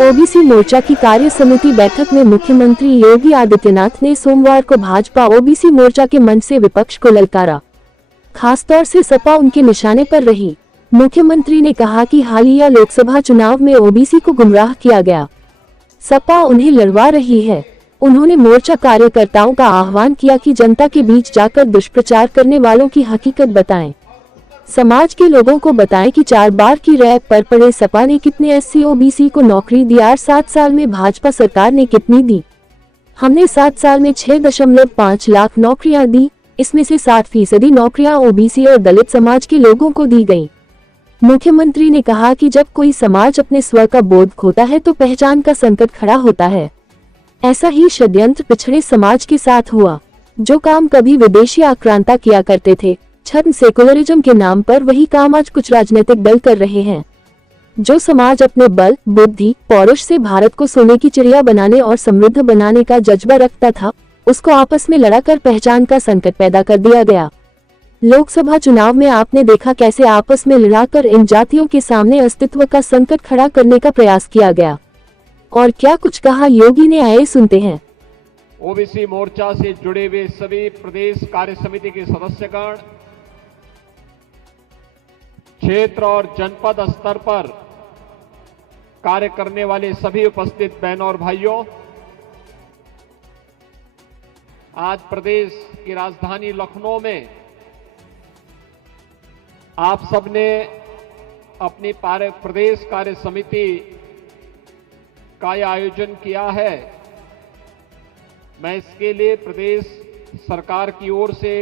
OBC मोर्चा की कार्य समिति बैठक में मुख्यमंत्री योगी आदित्यनाथ ने सोमवार को भाजपा ओबीसी मोर्चा के मंच से विपक्ष को ललकारा। खासतौर से सपा उनके निशाने पर रही। मुख्यमंत्री ने कहा कि हालिया लोकसभा चुनाव में ओबीसी को गुमराह किया गया, सपा उन्हें लड़वा रही है। उन्होंने मोर्चा कार्यकर्ताओं का आह्वान किया कि जनता के बीच जाकर दुष्प्रचार करने वालों की हकीकत बताएं। समाज के लोगों को बताएं कि 4 बार की रैंक पर पड़े सपा ने कितने एससी ओबीसी को नौकरी दी और 7 साल में भाजपा सरकार ने कितनी दी। हमने 7 साल में 6.5 लाख नौकरियां दी, इसमें से 60% नौकरियां ओबीसी और दलित समाज के लोगों को दी गई। मुख्यमंत्री ने कहा कि जब कोई समाज अपने स्व का बोध खोता है तो पहचान का संकट खड़ा होता है। ऐसा ही षड्यंत्र पिछड़े समाज के साथ हुआ। जो काम कभी विदेशी आक्रांता किया करते थे, छद्म सेकुलरिज्म के नाम पर, वही काम आज कुछ राजनीतिक दल कर रहे हैं। जो समाज अपने बल, बुद्धि, पौरुष से भारत को सोने की चिड़िया बनाने और समृद्ध बनाने का जज्बा रखता था, उसको आपस में लड़ाकर पहचान का संकट पैदा कर दिया गया। लोकसभा चुनाव में आपने देखा कैसे आपस में लड़ाकर इन जातियों के सामने अस्तित्व का संकट खड़ा करने का प्रयास किया गया। और क्या कुछ कहा योगी ने, आइए सुनते हैं। ओबीसी मोर्चा से जुड़े हुए सभी प्रदेश कार्य समिति के सदस्यगण, क्षेत्र और जनपद स्तर पर कार्य करने वाले सभी उपस्थित बहनों और भाइयों, आज प्रदेश की राजधानी लखनऊ में आप सबने अपनी प्रदेश कार्य समिति का यह आयोजन किया है। मैं इसके लिए प्रदेश सरकार की ओर से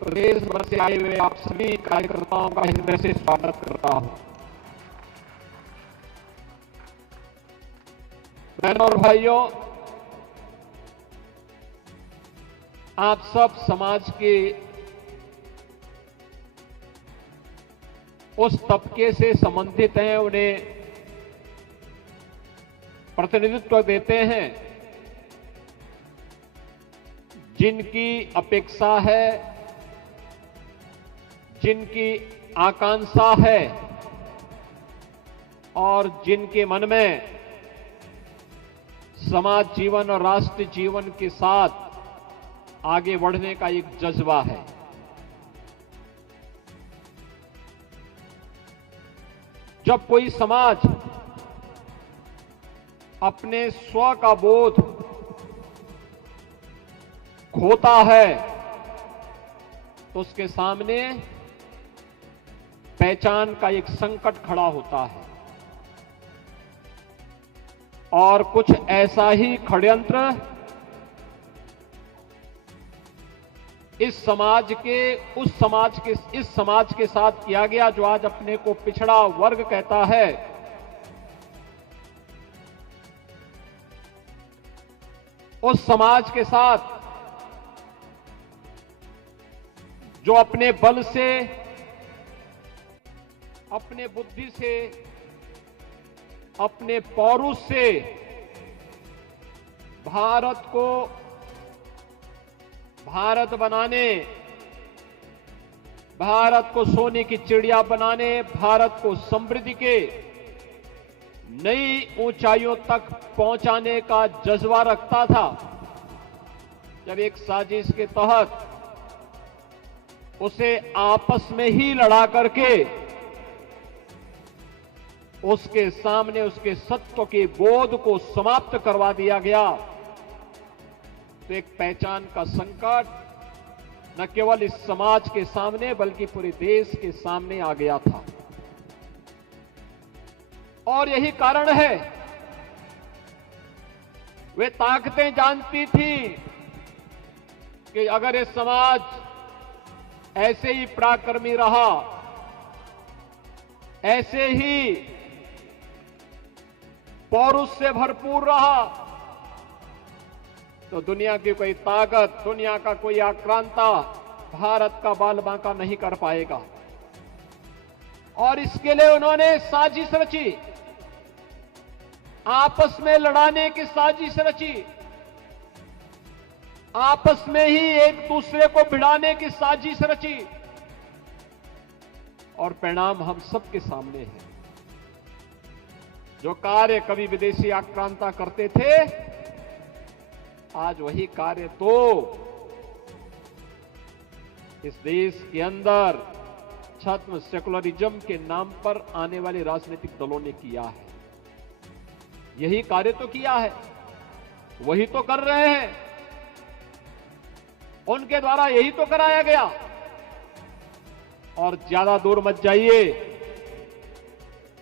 प्रदेश भर से आए हुए आप सभी कार्यकर्ताओं का हृदय से स्वागत करता हूं। बहनों और भाइयों, आप सब समाज के उस तबके से संबंधित हैं, उन्हें प्रतिनिधित्व देते हैं जिनकी अपेक्षा है, जिनकी आकांक्षा है और जिनके मन में समाज जीवन और राष्ट्र जीवन के साथ आगे बढ़ने का एक जज्बा है। जब कोई समाज अपने स्व का बोध खोता है तो उसके सामने पहचान का एक संकट खड़ा होता है। और कुछ ऐसा ही षड्यंत्र इस समाज के साथ किया गया जो आज अपने को पिछड़ा वर्ग कहता है। उस समाज के साथ जो अपने बल से, अपने बुद्धि से, अपने पौरुष से भारत को भारत बनाने, भारत को सोने की चिड़िया बनाने, भारत को समृद्धि के नई ऊंचाइयों तक पहुंचाने का जज्बा रखता था, जब एक साजिश के तहत उसे आपस में ही लड़ा करके उसके सामने उसके सत्व के बोध को समाप्त करवा दिया गया, तो एक पहचान का संकट न केवल इस समाज के सामने बल्कि पूरे देश के सामने आ गया था। और यही कारण है, वे ताकतें जानती थी कि अगर ये समाज ऐसे ही पराक्रमी रहा, ऐसे ही पौरुष से भरपूर रहा, तो दुनिया की कोई ताकत, दुनिया का कोई आक्रांता भारत का बाल बांका नहीं कर पाएगा। और इसके लिए उन्होंने साजिश रची, आपस में लड़ाने की साजिश रची, आपस में ही एक दूसरे को भिड़ाने की साजिश रची, और परिणाम हम सबके सामने है। जो कार्य कभी विदेशी आक्रांता करते थे, आज वही कार्य तो इस देश के अंदर छद्म सेकुलरिज्म के नाम पर आने वाले राजनीतिक दलों ने किया है। यही कार्य तो किया है, वही तो कर रहे हैं, उनके द्वारा यही तो कराया गया। और ज्यादा दूर मत जाइए,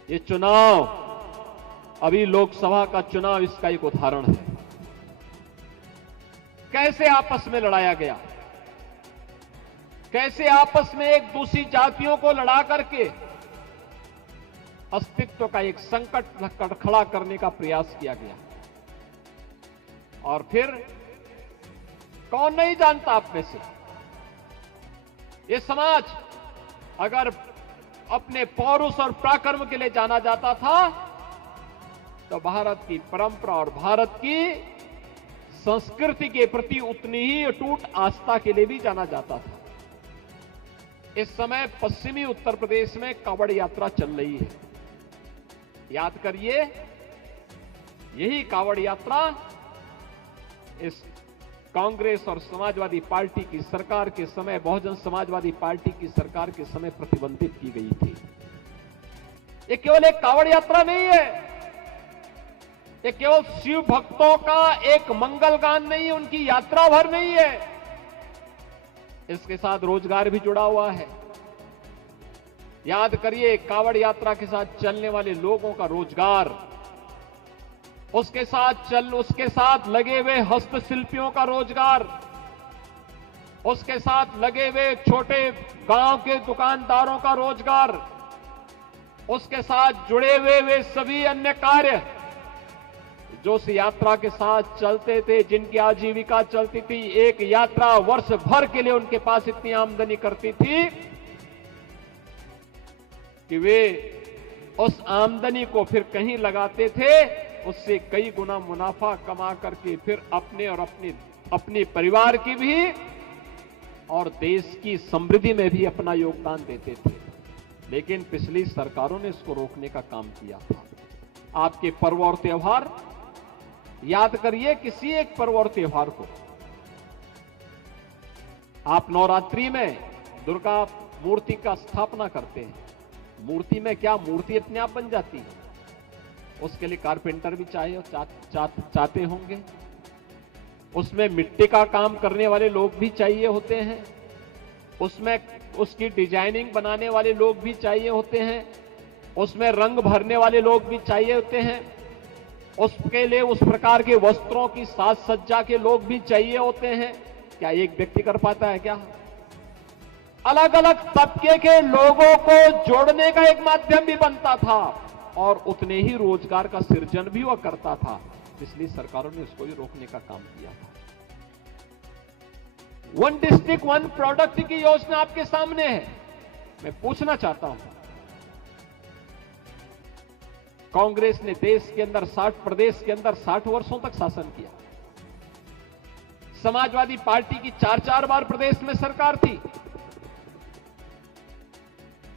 ये चुनाव, अभी लोकसभा का चुनाव इसका एक उदाहरण है। कैसे आपस में लड़ाया गया, कैसे आपस में एक दूसरी जातियों को लड़ा करके अस्तित्व का एक संकट खड़ा करने का प्रयास किया गया। और फिर कौन नहीं जानता आप में से, ये समाज अगर अपने पौरुष और पराक्रम के लिए जाना जाता था तो भारत की परंपरा और भारत की संस्कृति के प्रति उतनी ही अटूट आस्था के लिए भी जाना जाता था। इस समय पश्चिमी उत्तर प्रदेश में कावड़ यात्रा चल रही है। याद करिए, यही कावड़ यात्रा इस कांग्रेस और समाजवादी पार्टी की सरकार के समय, बहुजन समाजवादी पार्टी की सरकार के समय प्रतिबंधित की गई थी। ये केवल एक कावड़ यात्रा नहीं है, ये केवल शिव भक्तों का एक मंगल गान नहीं है, उनकी यात्रा भर नहीं है, इसके साथ रोजगार भी जुड़ा हुआ है। याद करिए, कावड़ यात्रा के साथ चलने वाले लोगों का रोजगार, उसके साथ लगे हुए हस्तशिल्पियों का रोजगार, उसके साथ लगे हुए छोटे गांव के दुकानदारों का रोजगार, उसके साथ जुड़े हुए वे सभी अन्य कार्य जो उस यात्रा के साथ चलते थे, जिनकी आजीविका चलती थी। एक यात्रा वर्ष भर के लिए उनके पास इतनी आमदनी करती थी कि वे उस आमदनी को फिर कहीं लगाते थे, उससे कई गुना मुनाफा कमा करके फिर अपने और अपने परिवार की भी और देश की समृद्धि में भी अपना योगदान देते थे। लेकिन पिछली सरकारों ने इसको रोकने का काम किया था। आपके पर्व और त्योहार याद करिए, किसी एक पर्व और त्योहार को आप नवरात्रि में दुर्गा मूर्ति का स्थापना करते हैं। मूर्ति में क्या, मूर्ति अपने आप बन जाती है, उसके लिए कारपेंटर भी चाहते होंगे, उसमें मिट्टी का काम करने वाले लोग भी चाहिए होते हैं, उसमें उसकी डिजाइनिंग बनाने वाले लोग भी चाहिए होते हैं, उसमें रंग भरने वाले लोग भी चाहिए होते हैं, उसके लिए उस प्रकार के वस्त्रों की साज सज्जा के लोग भी चाहिए होते हैं। क्या एक व्यक्ति कर पाता है क्या? अलग अलग तबके के लोगों को जोड़ने का एक माध्यम भी बनता था और उतने ही रोजगार का सृजन भी वह करता था। पिछली सरकारों ने इसको भी रोकने का काम किया था। वन डिस्ट्रिक्ट वन प्रोडक्ट की योजना आपके सामने है। मैं पूछना चाहता हूं, कांग्रेस ने देश के अंदर 60 प्रदेश के अंदर 60 वर्षों तक शासन किया। समाजवादी पार्टी की 4-4 बार प्रदेश में सरकार थी।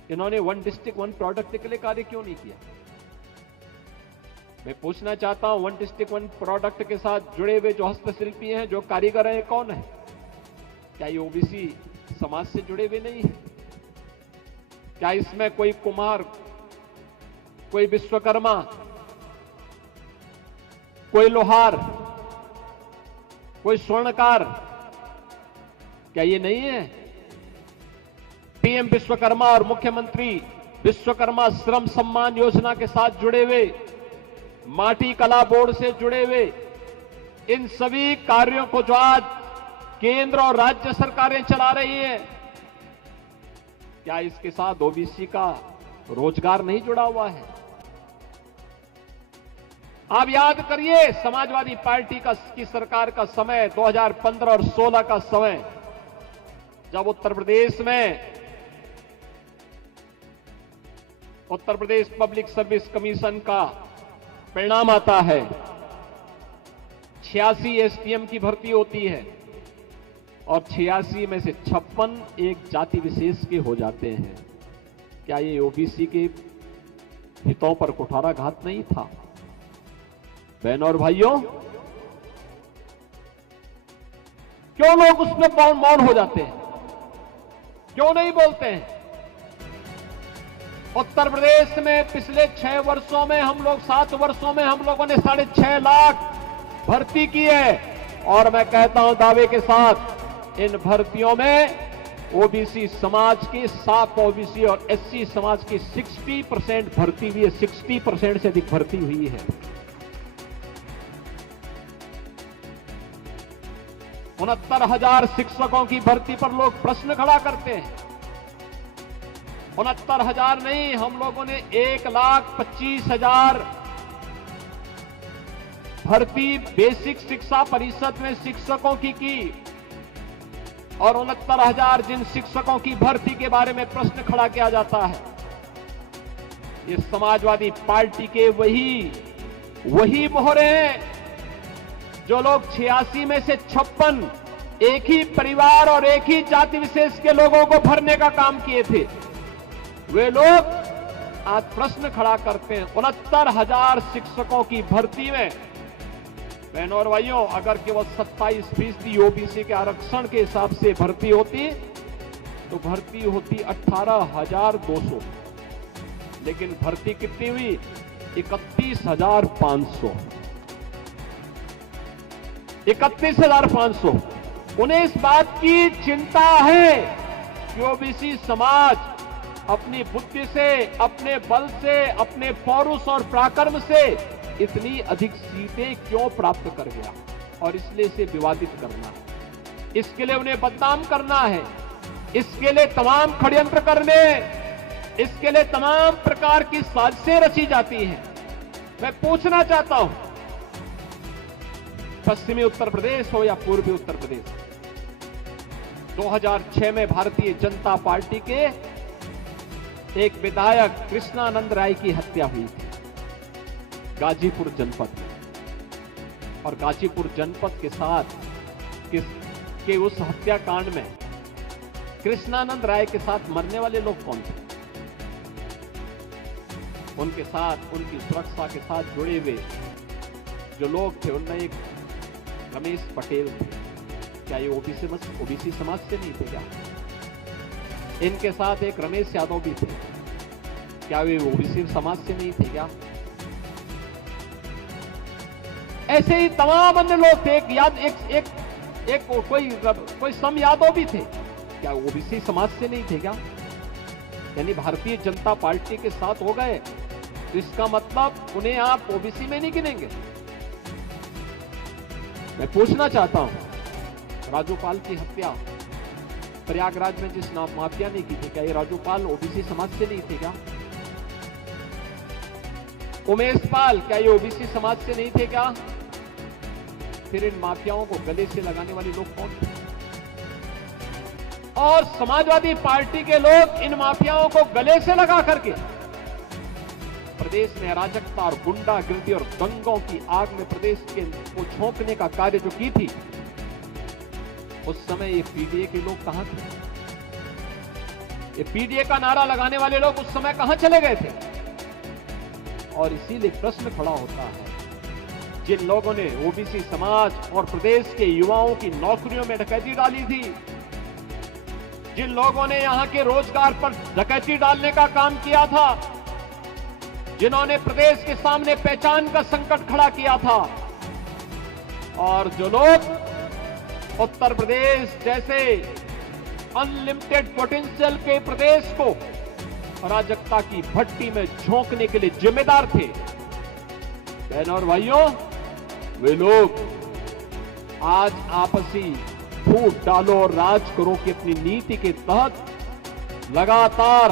इन्होंने वन डिस्ट्रिक्ट वन प्रोडक्ट के लिए कार्य क्यों नहीं किया? मैं पूछना चाहता हूं, वन डिस्ट्रिक्ट वन प्रोडक्ट के साथ जुड़े हुए जो हस्तशिल्पी हैं, जो कारीगर हैं, कौन है? क्या ये ओबीसी समाज से जुड़े हुए नहीं है? क्या इसमें कोई कुम्हार, कोई विश्वकर्मा, कोई लोहार, कोई स्वर्णकार, क्या ये नहीं है? पीएम विश्वकर्मा और मुख्यमंत्री विश्वकर्मा श्रम सम्मान योजना के साथ जुड़े हुए, माटी कला बोर्ड से जुड़े हुए, इन सभी कार्यों को जो आज केंद्र और राज्य सरकारें चला रही हैं, क्या इसके साथ ओबीसी का रोजगार नहीं जुड़ा हुआ है? आप याद करिए, समाजवादी पार्टी की सरकार का समय 2015 और 16 का समय, जब Uttar Pradesh public service commission का परिणाम आता है, 86 एसटीएम की भर्ती होती है और 86 में से 56 एक जाति विशेष के हो जाते हैं। क्या ये ओबीसी के हितों पर कुठाराघात नहीं था। बहनों और भाइयों, क्यों लोग उसमें मौन हो जाते हैं, क्यों नहीं बोलते हैं? उत्तर प्रदेश में पिछले 6 वर्षों में हम लोग 7 वर्षों में हम लोगों ने 6.5 लाख भर्ती की है, और मैं कहता हूं दावे के साथ, इन भर्तियों में ओबीसी समाज की 7 ओबीसी और एससी समाज की 60% भर्ती हुई है। 60% से अधिक भर्ती हुई है। 69,000 शिक्षकों की भर्ती पर लोग प्रश्न खड़ा करते हैं। 69,000 नहीं, हम लोगों ने 1,25,000 भर्ती बेसिक शिक्षा परिषद में शिक्षकों की और 69,000 जिन शिक्षकों की भर्ती के बारे में प्रश्न खड़ा किया जाता है, ये समाजवादी पार्टी के वही मोहरे हैं जो लोग 86 में से 56 एक ही परिवार और एक ही जाति विशेष के लोगों को भरने का काम किए थे। वे लोग आज प्रश्न खड़ा करते हैं। 69,000 शिक्षकों की भर्ती में, बहनों और भाइयों, अगर केवल 27% ओबीसी के आरक्षण के हिसाब से भर्ती होती तो भर्ती होती 18,200, लेकिन भर्ती कितनी हुई? 31,500। 31,500। उन्हें इस बात की चिंता है कि ओबीसी समाज अपनी बुद्धि से, अपने बल से, अपने पौरुष और पराक्रम से इतनी अधिक सीटें क्यों प्राप्त कर गया, और इसलिए इसे विवादित करना है, इसके लिए उन्हें बदनाम करना है, इसके लिए तमाम षड्यंत्र करने, इसके लिए तमाम प्रकार की साजिशें रची जाती हैं। मैं पूछना चाहता हूं, पश्चिमी उत्तर प्रदेश हो या पूर्वी उत्तर प्रदेश, 2006 में भारतीय जनता पार्टी के एक विधायक कृष्णानंद राय की हत्या हुई थी गाजीपुर जनपद में, और गाजीपुर जनपद के साथ के उस हत्याकांड में कृष्णानंद राय के साथ मरने वाले लोग कौन थे? उनके साथ, उनकी सुरक्षा के साथ जुड़े हुए जो लोग थे, उनमें एक रमेश पटेल थे। क्या ये ओबीसी समाज से नहीं थे क्या? इनके साथ एक रमेश यादव भी थे। क्या वे ओबीसी समाज से नहीं थे क्या? ऐसे ही तमाम अन्य लोग थे। कोई सम यादव भी थे। क्या ओबीसी समाज से नहीं थे क्या? यानी भारतीय जनता पार्टी के साथ हो गए तो इसका मतलब उन्हें आप ओबीसी में नहीं गिनेंगे? मैं पूछना चाहता हूं, राजूपाल की हत्या प्रयागराज में जिस माफिया ने की थी, क्या ये राजूपाल ओबीसी समाज से नहीं थे क्या? उमेश पाल, क्या ये ओबीसी समाज से नहीं थे क्या? फिर इन माफियाओं को गले से लगाने वाले लोग कौन थे? और समाजवादी पार्टी के लोग इन माफियाओं को गले से लगा करके प्रदेश में अराजकता और गुंडागिर्दी और दंगों की आग में प्रदेश के को झोंकने का कार्य जो की थी, उस समय ये पीडीए के लोग कहां थे? ये पीडीए का नारा लगाने वाले लोग उस समय कहां चले गए थे? और इसीलिए प्रश्न खड़ा होता है, जिन लोगों ने ओबीसी समाज और प्रदेश के युवाओं की नौकरियों में डकैती डाली थी, जिन लोगों ने यहां के रोजगार पर डकैती डालने का काम किया था, जिन्होंने प्रदेश के सामने पहचान का संकट खड़ा किया था, और जो लोग उत्तर प्रदेश जैसे अनलिमिटेड पोटेंशियल के प्रदेश को अराजकता की भट्टी में झोंकने के लिए जिम्मेदार थे, बहनों और भाइयों, वे लोग आज आपसी फूट डालो और राज करो की अपनी नीति के तहत लगातार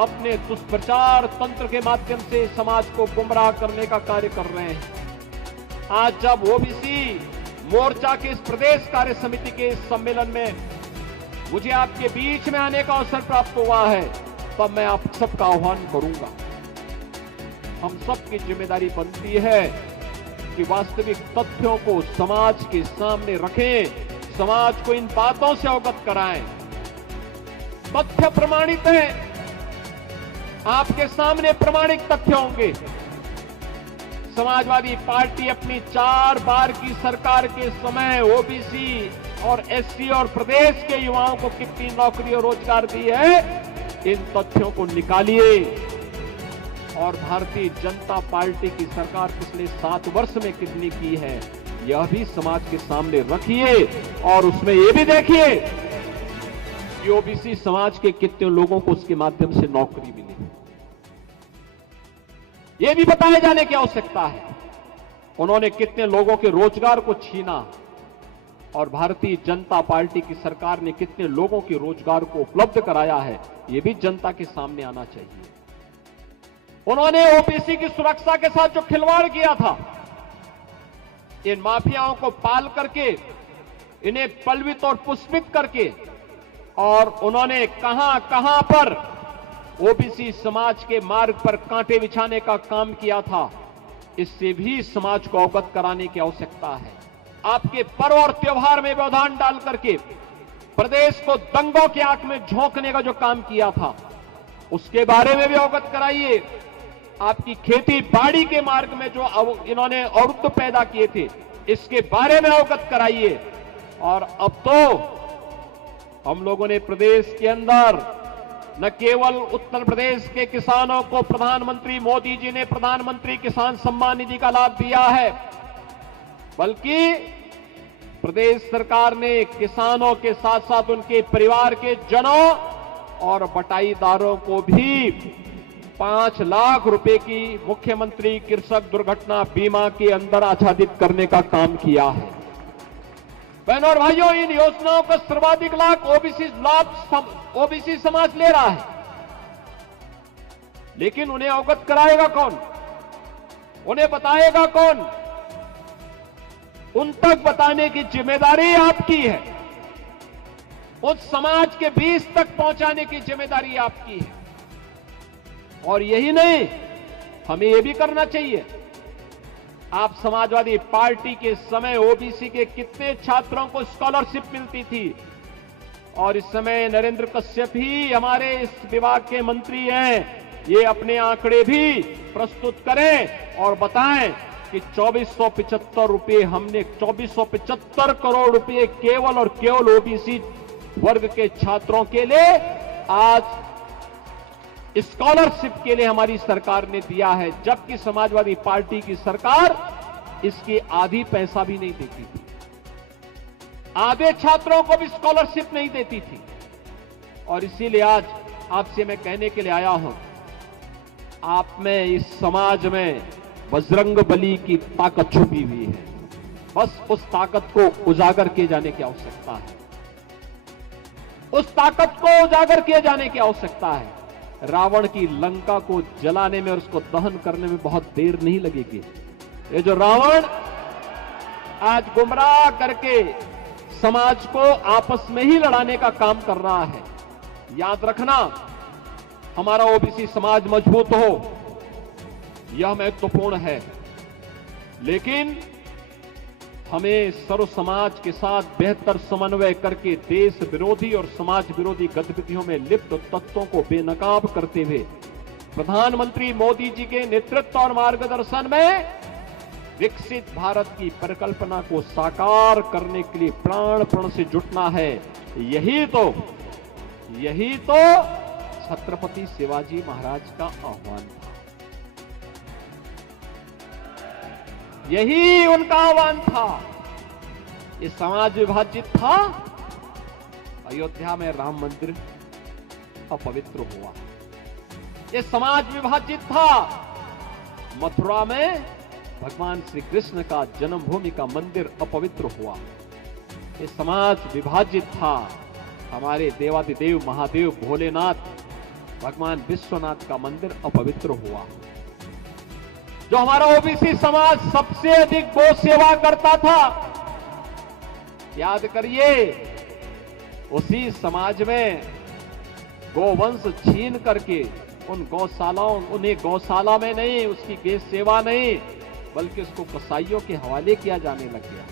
अपने दुष्प्रचार तंत्र के माध्यम से समाज को गुमराह करने का कार्य कर रहे हैं। आज जब ओबीसी मोर्चा के इस प्रदेश कार्य समिति के इस सम्मेलन में मुझे आपके बीच में आने का अवसर प्राप्त हुआ है, तब मैं आप सबका आह्वान करूंगा। हम सबकी जिम्मेदारी बनती है कि वास्तविक तथ्यों को समाज के सामने रखें, समाज को इन बातों से अवगत कराएं। तथ्य प्रमाणित है, आपके सामने प्रमाणिक तथ्य होंगे। समाजवादी पार्टी अपनी 4 बार की सरकार के समय ओबीसी और एससी और प्रदेश के युवाओं को कितनी नौकरी और रोजगार दी है, इन तथ्यों को निकालिए। और भारतीय जनता पार्टी की सरकार पिछले 7 वर्ष में कितनी की है, यह भी समाज के सामने रखिए। और उसमें यह भी देखिए कि ओबीसी समाज के कितने लोगों को उसके माध्यम से नौकरी मिली, यह भी बताए जाने की आवश्यकता है। उन्होंने कितने लोगों के रोजगार को छीना और भारतीय जनता पार्टी की सरकार ने कितने लोगों के रोजगार को उपलब्ध कराया है, यह भी जनता के सामने आना चाहिए। उन्होंने ओबीसी की सुरक्षा के साथ जो खिलवाड़ किया था, इन माफियाओं को पाल करके, इन्हें पलवित और पुष्पित करके, और उन्होंने कहां कहां पर ओबीसी समाज के मार्ग पर कांटे बिछाने का काम किया था, इससे भी समाज को अवगत कराने की आवश्यकता है। आपके पर्व और त्योहार में व्यवधान डाल करके प्रदेश को दंगों की आंख में झोंकने का जो काम किया था, उसके बारे में भी अवगत कराइए। आपकी खेती बाड़ी के मार्ग में जो इन्होंने अवरुद्ध पैदा किए थे, इसके बारे में अवगत कराइए। और अब तो हम लोगों ने प्रदेश के अंदर न केवल उत्तर प्रदेश के किसानों को प्रधानमंत्री मोदी जी ने प्रधानमंत्री किसान सम्मान निधि का लाभ दिया है, बल्कि प्रदेश सरकार ने किसानों के साथ साथ उनके परिवार के जनों और बटाईदारों को भी 5 लाख रुपए की मुख्यमंत्री कृषक दुर्घटना बीमा के अंदर आच्छादित करने का काम किया है। बहनों और भाइयों, इन योजनाओं का सर्वाधिक लाभ ओबीसी समाज ले रहा है, लेकिन उन्हें अवगत कराएगा कौन, उन्हें बताएगा कौन? उन तक बताने की जिम्मेदारी आपकी है, उस समाज के बीच तक पहुंचाने की जिम्मेदारी आपकी है। और यही नहीं, हमें यह भी करना चाहिए। आप समाजवादी पार्टी के समय ओबीसी के कितने छात्रों को स्कॉलरशिप मिलती थी, और इस समय नरेंद्र कश्यप ही हमारे इस विभाग के मंत्री हैं, ये अपने आंकड़े भी प्रस्तुत करें और बताएं कि 2475 रुपए हमने 2475 करोड़ रुपए केवल और केवल ओबीसी वर्ग के छात्रों के लिए आज स्कॉलरशिप के लिए हमारी सरकार ने दिया है, जबकि समाजवादी पार्टी की सरकार इसकी आधी पैसा भी नहीं देती थी, आधे छात्रों को भी स्कॉलरशिप नहीं देती थी। और इसीलिए आज आपसे मैं कहने के लिए आया हूं, आप में इस समाज में बजरंग बली की ताकत छुपी हुई है, बस उस ताकत को उजागर किए जाने की आवश्यकता है, उस ताकत को उजागर किए जाने की आवश्यकता है। रावण की लंका को जलाने में और उसको दहन करने में बहुत देर नहीं लगेगी। ये जो रावण आज गुमराह करके समाज को आपस में ही लड़ाने का काम कर रहा है, याद रखना, हमारा ओबीसी समाज मजबूत हो, यह महत्वपूर्ण है, लेकिन हमें सर्व समाज के साथ बेहतर समन्वय करके देश विरोधी और समाज विरोधी गतिविधियों में लिप्त तत्वों को बेनकाब करते हुए प्रधानमंत्री मोदी जी के नेतृत्व और मार्गदर्शन में विकसित भारत की परिकल्पना को साकार करने के लिए प्राण प्रण से जुटना है। यही तो छत्रपति शिवाजी महाराज का आह्वान था, यही उनका आह्वान था। ये समाज विभाजित था, अयोध्या में राम मंदिर अपवित्र हुआ। ये समाज विभाजित था, मथुरा में भगवान श्री कृष्ण का जन्मभूमि का मंदिर अपवित्र हुआ। ये समाज विभाजित था, हमारे देवादिदेव महादेव भोलेनाथ भगवान विश्वनाथ का मंदिर अपवित्र हुआ। जो हमारा ओबीसी समाज सबसे अधिक गौ सेवा करता था, याद करिए, उसी समाज में गोवंश छीन करके उन्हें गौशाला में नहीं, उसकी गौ सेवा नहीं, बल्कि उसको कसाईयों के हवाले किया जाने लग गया।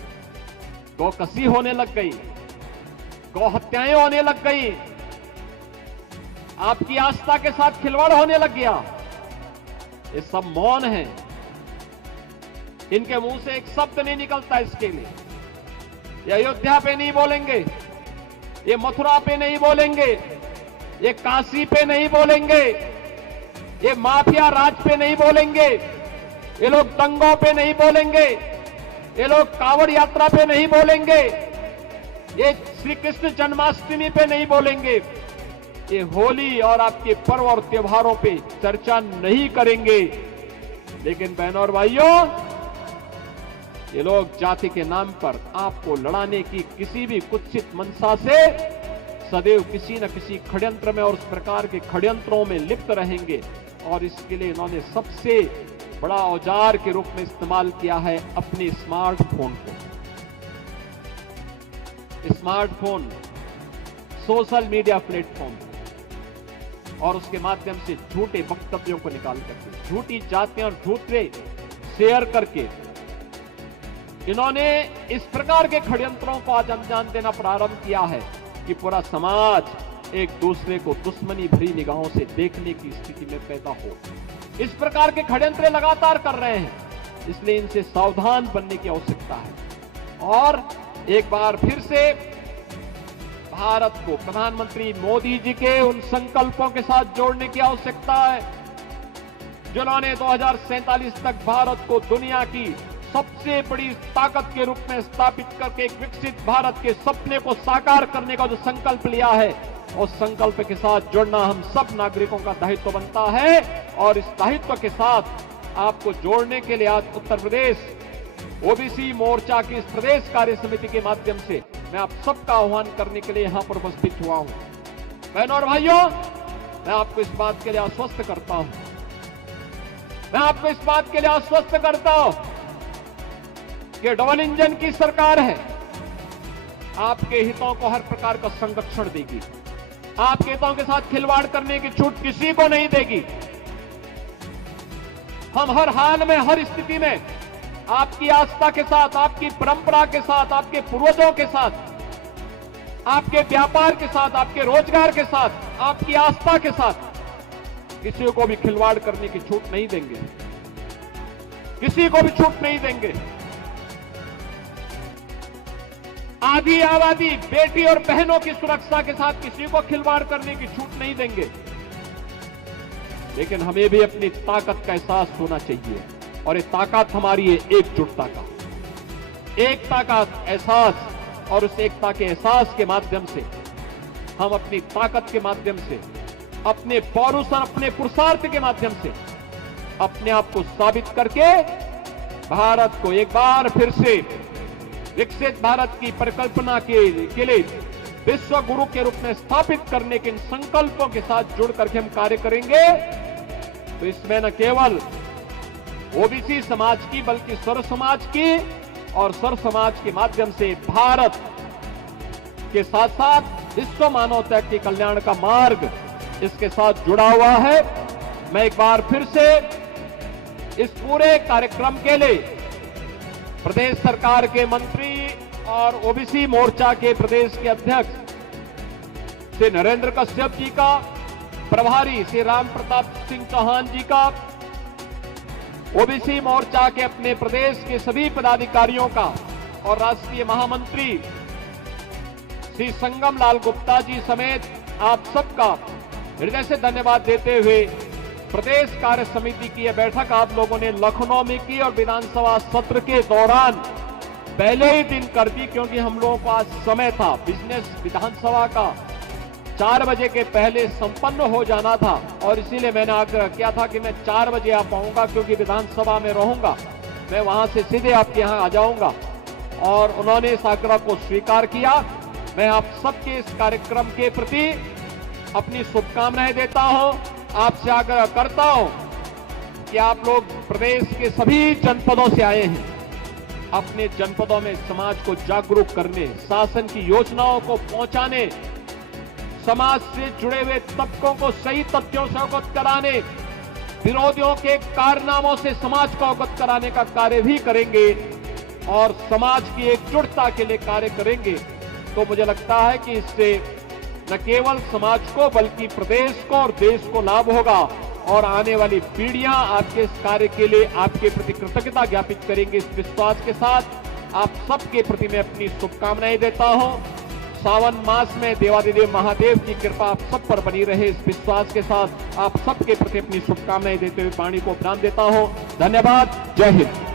गौकसी होने लग गई, गौ हत्याएं होने लग गई। आपकी आस्था के साथ खिलवाड़ होने लग गया। ये सब मौन है, इनके मुंह से एक शब्द नहीं निकलता इसके लिए। ये अयोध्या पे नहीं बोलेंगे, ये मथुरा पे नहीं बोलेंगे, ये काशी पे नहीं बोलेंगे, ये माफिया राज पे नहीं बोलेंगे, ये लोग दंगों पे नहीं बोलेंगे, ये लोग कांवड़ यात्रा पे नहीं बोलेंगे, ये श्री कृष्ण जन्माष्टमी पे नहीं बोलेंगे, ये होली और आपके पर्व और त्योहारों पे चर्चा नहीं करेंगे। लेकिन बहनों और भाइयों, ये लोग जाति के नाम पर आपको लड़ाने की किसी भी कुत्सित मंशा से सदैव किसी न किसी षड्यंत्र में और उस प्रकार के षड्यंत्रों में लिप्त रहेंगे। और इसके लिए इन्होंने सबसे बड़ा औजार के रूप में इस्तेमाल किया है अपने स्मार्टफोन को। स्मार्टफोन सोशल मीडिया प्लेटफॉर्म और उसके माध्यम से झूठे वक्तव्यों को निकाल करके, झूठी जातियां और झूठे शेयर करके इन्होंने इस प्रकार के षड्यंत्रों को आज अंजाम देना प्रारंभ किया है कि पूरा समाज एक दूसरे को दुश्मनी भरी निगाहों से देखने की स्थिति में पैदा हो। इस प्रकार के षड्यंत्र लगातार कर रहे हैं, इसलिए इनसे सावधान बनने की आवश्यकता है। और एक बार फिर से भारत को प्रधानमंत्री मोदी जी के उन संकल्पों के साथ जोड़ने की आवश्यकता है जिन्होंने 2047 तक भारत को दुनिया की सबसे बड़ी ताकत के रूप में स्थापित करके एक विकसित भारत के सपने को साकार करने का जो संकल्प लिया है, उस संकल्प के साथ जुड़ना हम सब नागरिकों का दायित्व बनता है। और इस दायित्व के साथ आपको जोड़ने के लिए आज उत्तर प्रदेश ओबीसी मोर्चा की इस प्रदेश कार्य समिति के माध्यम से मैं आप सबका आह्वान करने के लिए यहां पर उपस्थित हुआ हूं। बहनों और भाइयों, मैं आपको इस बात के लिए आश्वस्त करता हूं, मैं आपको इस बात के लिए आश्वस्त करता हूं कि डबल इंजन की सरकार है, आपके हितों को हर प्रकार का संरक्षण देगी, आपके हितों के साथ खिलवाड़ करने की छूट किसी को नहीं देगी। हम हर हाल में, हर स्थिति में आपकी आस्था के साथ, आपकी परंपरा के साथ, आपके पूर्वजों के साथ, आपके व्यापार के साथ, आपके रोजगार के साथ, आपकी आस्था के साथ किसी को भी खिलवाड़ करने की छूट नहीं देंगे, किसी को भी छूट नहीं देंगे। आधी आबादी, बेटी और बहनों की सुरक्षा के साथ किसी को खिलवाड़ करने की छूट नहीं देंगे। लेकिन हमें भी अपनी ताकत का एहसास होना चाहिए, और ये ताकत हमारी है एकजुटता का, एकता का एहसास। और उस एकता के एहसास के माध्यम से हम अपनी ताकत के माध्यम से, अपने पौरुष और अपने पुरुषार्थ के माध्यम से अपने आप को साबित करके भारत को एक बार फिर से विकसित भारत की परिकल्पना के लिए विश्व गुरु के रूप में स्थापित करने के इन संकल्पों के साथ जुड़ करके हम कार्य करेंगे। तो इसमें न केवल ओबीसी समाज की बल्कि सर्व समाज की, और सर्व समाज के माध्यम से भारत के साथ साथ विश्व मानवता के कल्याण का मार्ग इसके साथ जुड़ा हुआ है। मैं एक बार फिर से इस पूरे कार्यक्रम के लिए प्रदेश सरकार के मंत्री और ओबीसी मोर्चा के प्रदेश के अध्यक्ष श्री नरेंद्र कश्यप जी का, प्रभारी श्री राम प्रताप सिंह चौहान जी का, ओबीसी मोर्चा के अपने प्रदेश के सभी पदाधिकारियों का और राष्ट्रीय महामंत्री श्री संगम लाल गुप्ता जी समेत आप सबका हृदय से धन्यवाद देते हुए प्रदेश कार्य समिति की यह बैठक आप लोगों ने लखनऊ में की और विधानसभा सत्र के दौरान पहले ही दिन कर दी, क्योंकि हम लोगों का आज समय था, बिजनेस विधानसभा का 4 बजे के पहले संपन्न हो जाना था। और इसीलिए मैंने आग्रह किया था कि मैं 4 बजे आ पाऊंगा, क्योंकि विधानसभा में रहूंगा, मैं वहां से सीधे आपके यहां आ जाऊंगा। और उन्होंने इस आग्रह को स्वीकार किया। मैं आप सबके इस कार्यक्रम के प्रति अपनी शुभकामनाएं देता हूं, आपसे आग्रह करता हूं कि आप लोग प्रदेश के सभी जनपदों से आए हैं, अपने जनपदों में समाज को जागरूक करने, शासन की योजनाओं को पहुंचाने, समाज से जुड़े हुए तबकों को सही तथ्यों से अवगत कराने, विरोधियों के कारनामों से समाज को अवगत कराने का कार्य भी करेंगे और समाज की एकजुटता के लिए कार्य करेंगे। तो मुझे लगता है कि इससे न केवल समाज को बल्कि प्रदेश को और देश को लाभ होगा और आने वाली पीढ़ियां आपके इस कार्य के लिए आपके प्रति कृतज्ञता ज्ञापित करेंगे। इस विश्वास के साथ आप सबके प्रति मैं अपनी शुभकामनाएं देता हूं। सावन मास में देवादिदेव महादेव की कृपा आप सब पर बनी रहे, इस विश्वास के साथ आप सबके प्रति अपनी शुभकामनाएं देते हुए वाणी को विराम देता हूं। धन्यवाद। जय हिंद।